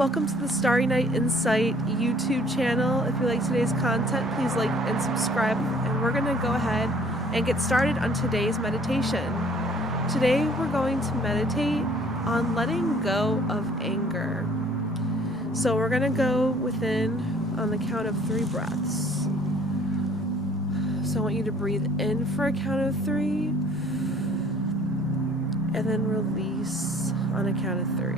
welcome to the Starry Night Insight YouTube channel. If you like today's content, please like and subscribe. And we're going to go ahead and get started on today's meditation. Today we're going to meditate on letting go of anger. So we're going to go within on the count of 3 breaths. So I want you to breathe in for a count of 3 and then release on a count of 3.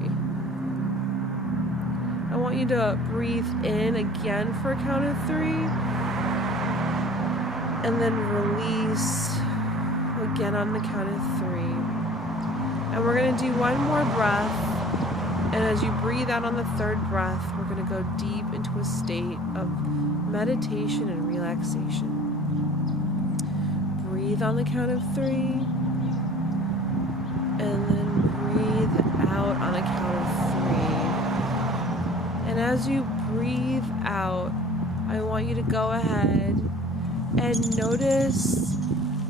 I want you to breathe in again for a count of 3 and then release again on the count of 3. And we're going to do one more breath, and as you breathe out on the 3rd breath, we're going to go deep into a state of meditation and relaxation. Breathe on the count of 3 and then breathe out on a count of 3. And as you breathe out, I want you to go ahead and notice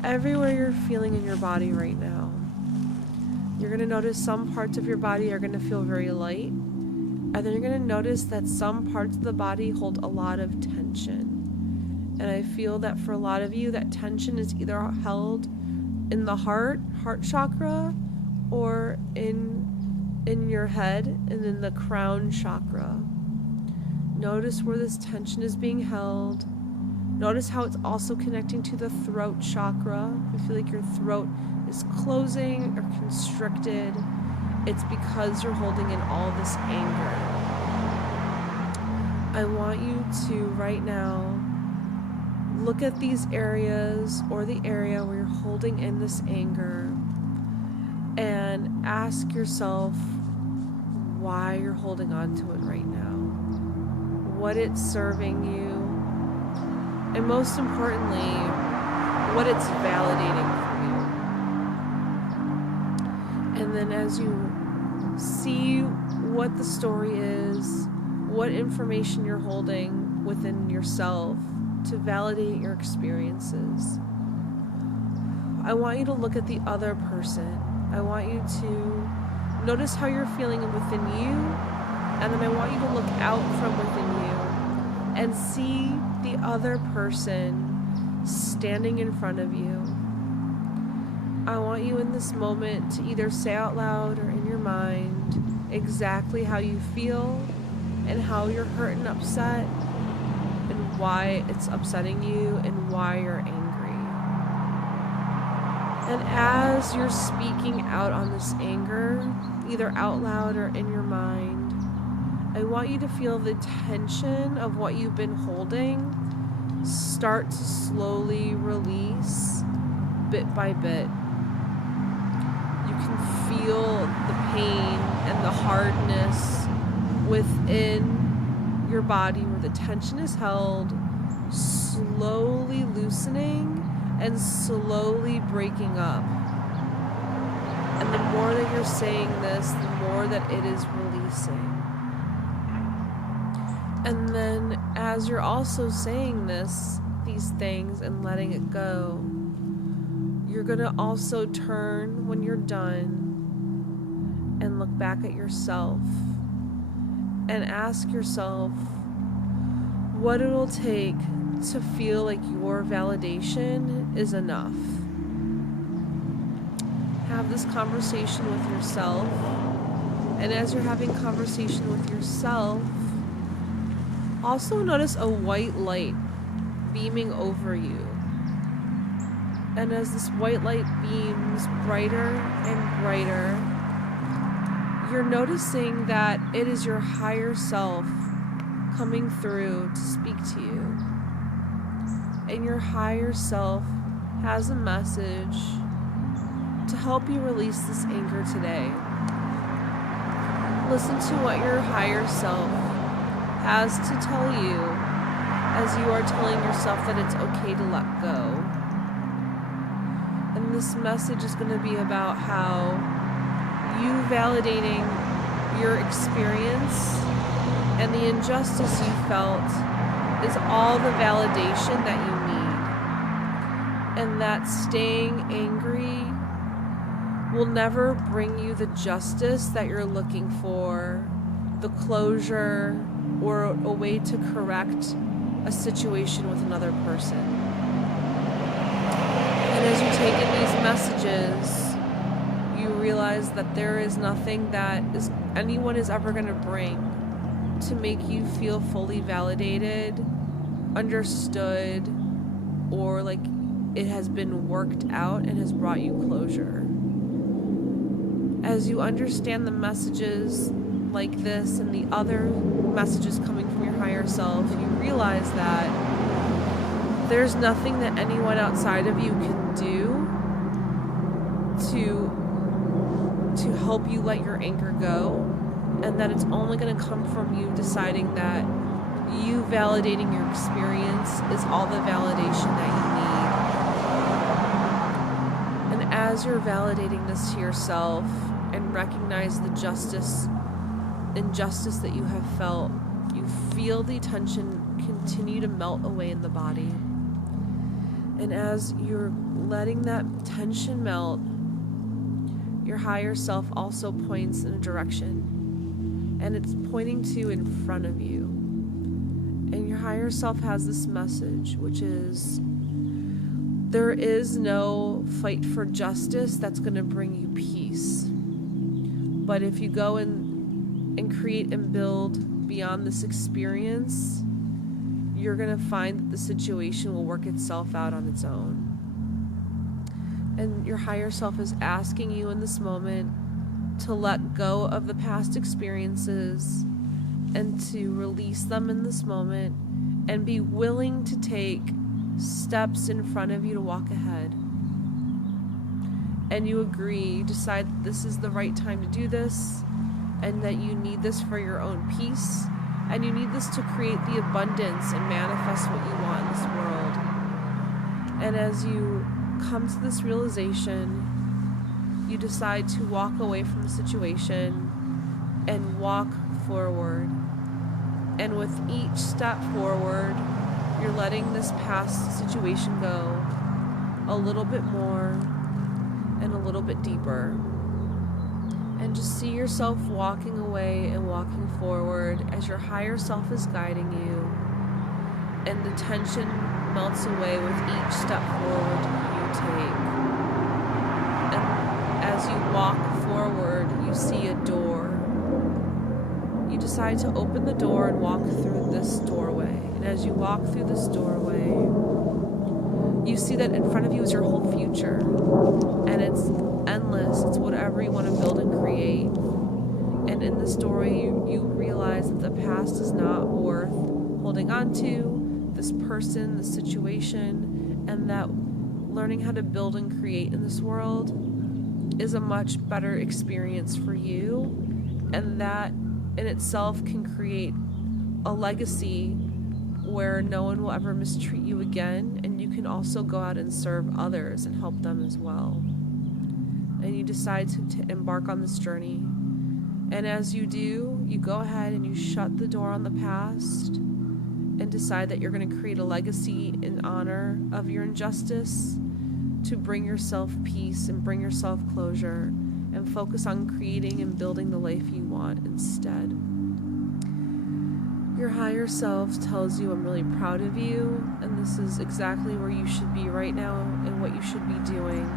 everywhere you're feeling in your body right now. You're going to notice some parts of your body are going to feel very light, and then you're going to notice that some parts of the body hold a lot of tension. And I feel that for a lot of you, that tension is either held in the heart chakra, or in your head and in the crown chakra. Notice where this tension is being held. Notice how it's also connecting to the throat chakra. If you feel like your throat is closing or constricted, it's because you're holding in all this anger. I want you to right now look at these areas or the area where you're holding in this anger and ask yourself why you're holding on to it right now, what it's serving you, and most importantly, what it's validating for you. And then as you see what the story is, what information you're holding within yourself to validate your experiences, I want you to look at the other person. I want you to notice how you're feeling within you, and then I want you to look out from within you and see the other person standing in front of you. I want you in this moment to either say out loud or in your mind exactly how you feel and how you're hurt and upset and why it's upsetting you and why you're angry. And as you're speaking out on this anger, either out loud or in your mind, I want you to feel the tension of what you've been holding start to slowly release bit by bit. You can feel the pain and the hardness within your body where the tension is held, slowly loosening and slowly breaking up. And the more that you're saying this, the more that it is releasing. And then as you're also saying these things and letting it go, you're going to also turn when you're done and look back at yourself and ask yourself what it'll take to feel like your validation is enough. Have this conversation with yourself, and as you're having conversation with yourself, also notice a white light beaming over you. And as this white light beams brighter and brighter, you're noticing that it is your higher self coming through to speak to you. And your higher self has a message to help you release this anger today. Listen to what your higher self has to tell you as you are telling yourself that it's okay to let go. And this message is going to be about how you validating your experience and the injustice you felt is all the validation that you need. And that staying angry will never bring you the justice that you're looking for, the closure or a way to correct a situation with another person. And as you take in these messages, you realize that there is nothing that anyone is ever going to bring to make you feel fully validated, understood, or like it has been worked out and has brought you closure. As you understand the messages like this and the other messages coming from your higher self, you realize that there's nothing that anyone outside of you can do to help you let your anger go, and that it's only going to come from you deciding that you validating your experience is all the validation that you need. And as you're validating this to yourself and recognize the injustice that you have felt, you feel the tension continue to melt away in the body. And as you're letting that tension melt, your higher self also points in a direction, and it's pointing to in front of you. And your higher self has this message, which is, there is no fight for justice that's going to bring you peace. But if you go and create and build beyond this experience, you're going to find that the situation will work itself out on its own. And your higher self is asking you in this moment to let go of the past experiences and to release them in this moment and be willing to take steps in front of you to walk ahead. And you agree, you decide that this is the right time to do this, and that you need this for your own peace, and you need this to create the abundance and manifest what you want in this world. And as you come to this realization, you decide to walk away from the situation and walk forward. And with each step forward, you're letting this past situation go a little bit more and a little bit deeper. And just see yourself walking away and walking forward as your higher self is guiding you, and the tension melts away with each step forward you take. And as you walk forward, you see a door. You decide to open the door and walk through this doorway. And as you walk through this doorway, you see that in front of you is your whole future. And it's endless. It's whatever you want to build and create. And in this story, you realize that the past is not worth holding on to, this person, this situation, and that learning how to build and create in this world is a much better experience for you, and that in itself can create a legacy where no one will ever mistreat you again, and you can also go out and serve others and help them as well. And you decide to embark on this journey. And as you do, you go ahead and you shut the door on the past and decide that you're going to create a legacy in honor of your injustice, to bring yourself peace and bring yourself closure, and focus on creating and building the life you want instead. Your higher self tells you, I'm really proud of you, and this is exactly where you should be right now and what you should be doing.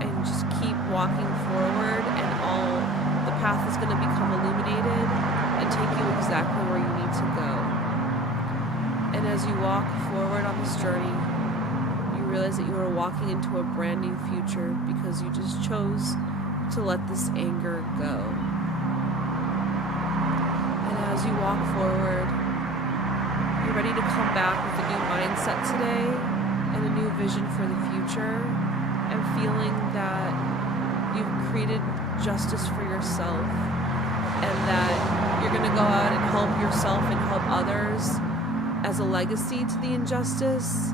And just keep walking forward, and all the path is going to become illuminated and take you exactly where you need to go. And as you walk forward on this journey, you realize that you are walking into a brand new future because you just chose to let this anger go. And as you walk forward, you're ready to come back with a new mindset today and a new vision for the future, and feeling that you've created justice for yourself, and that you're going to go out and help yourself and help others as a legacy to the injustice,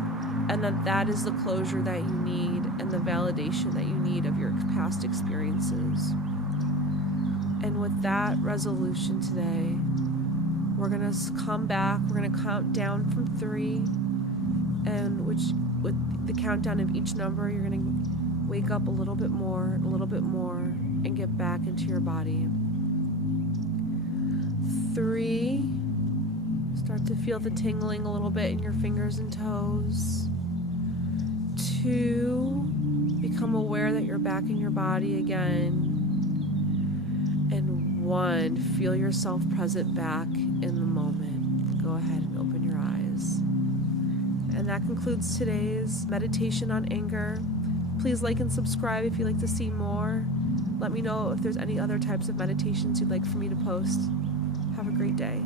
and that is the closure that you need and the validation that you need of your past experiences. And with that resolution today, we're going to come back, we're going to count down from 3, and with the countdown of each number, you're going to wake up a little bit more, and get back into your body. Start to feel the tingling a little bit in your fingers and toes. 2, become aware that you're back in your body again. And 1, feel yourself present back in the moment. Go ahead and open your eyes. And that concludes today's meditation on anger. Please like and subscribe if you'd like to see more. Let me know if there's any other types of meditations you'd like for me to post. Have a great day.